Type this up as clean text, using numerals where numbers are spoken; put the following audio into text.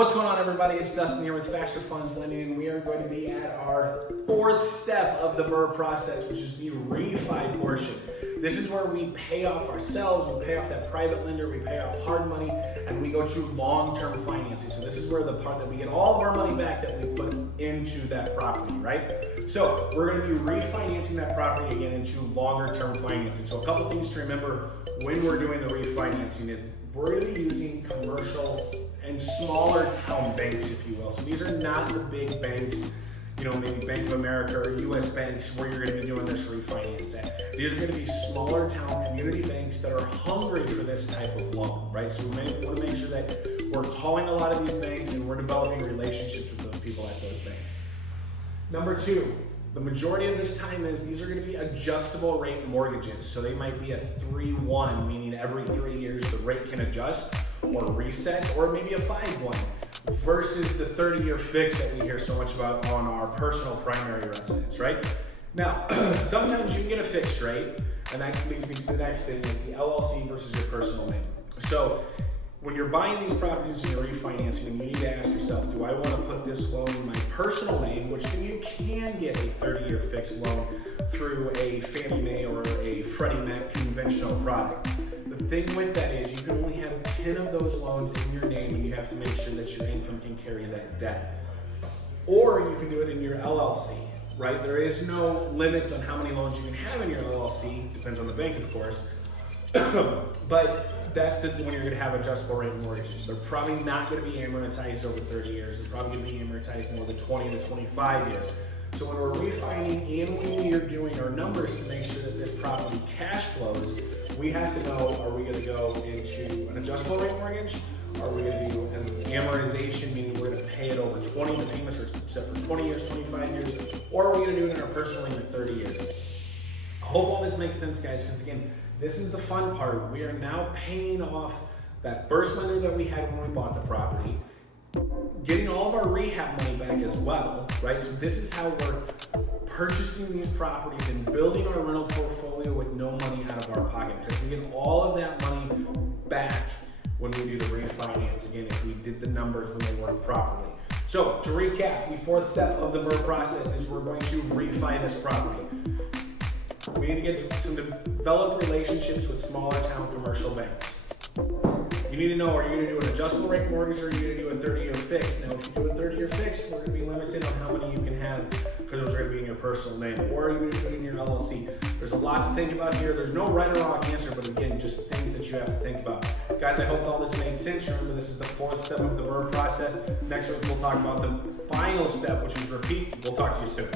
What's going on, everybody? It's Dustin here with FasterFunds Lending, and we are going to be at our fourth step of the BRRRR process, which is the refi portion. This is where we pay off ourselves, we pay off that private lender, we pay off hard money, and we go to long-term financing. So this is where the part that we get all of our money back that we put into that property, right? So we're going to be refinancing that property again into longer-term financing. So a couple things to remember when we're doing the refinancing is we're going to be using commercial and smaller town banks, if you will. So these are not the big banks, you know, maybe Bank of America or US banks where you're going to be doing this refinance at. These are going to be smaller town community banks that are hungry for this type of loan, right? So we want to make sure that we're calling a lot of these banks and we're developing relationships with those people at those banks. Number two, the majority of this time is these are going to be adjustable rate mortgages. So they might be a 3-1, meaning every 3 years the rate can adjust or reset, or maybe a 5-1 versus the 30-year fix that we hear so much about on our personal primary residence, right? Now, sometimes you can get a fixed rate, and that leads me to the next thing is the LLC versus your personal name. So when you're buying these properties and you're refinancing them, you need to ask yourself, do I want to put this loan in my personal name, which then you can get a 30-year fixed loan through a Fannie Mae or a Freddie conventional product. The thing with that is you can only have 10 of those loans in your name, and you have to make sure that your income can carry that debt. Or you can do it in your LLC, right? There is no limit on how many loans you can have in your LLC, depends on the bank, of course. But that's when you're going to have adjustable rate mortgages. They're probably not going to be amortized over 30 years. They're probably going to be amortized more than 20 to 25 years. So when we're refining and when we are doing our numbers to make sure that this property cash flows, we have to know, are we going to go into an adjustable rate mortgage? Are we going to do an amortization, meaning we're going to pay it over 20 payments or set for 20 years, 25 years? Or are we going to do it in our personal name at 30 years? I hope all this makes sense, guys, because again, this is the fun part. We are now paying off that first lender that we had when we bought the property, getting all of our rehab money back as well, right? So this is how we're purchasing these properties and building our rental portfolio with no money out of our pocket, because we get all of that money back when we do the refinance. Again, if we did the numbers when they work properly. So to recap, the fourth step of the BRRRR process is we're going to refi this property. We need to get some developed relationships with smaller town commercial banks. You need to know, are you going to do an adjustable rate mortgage or are you going to do a 30-year fix? Now, if you do a 30-year fix, we're going to be limited on how many you can have because those are going to be in your personal name. Or are you going to do it in your LLC? There's a lot to think about here. There's no right or wrong answer, but again, just things that you have to think about. Guys, I hope all this made sense. Remember, this is the fourth step of the BRRRR process. Next week, we'll talk about the final step, which is repeat. We'll talk to you soon.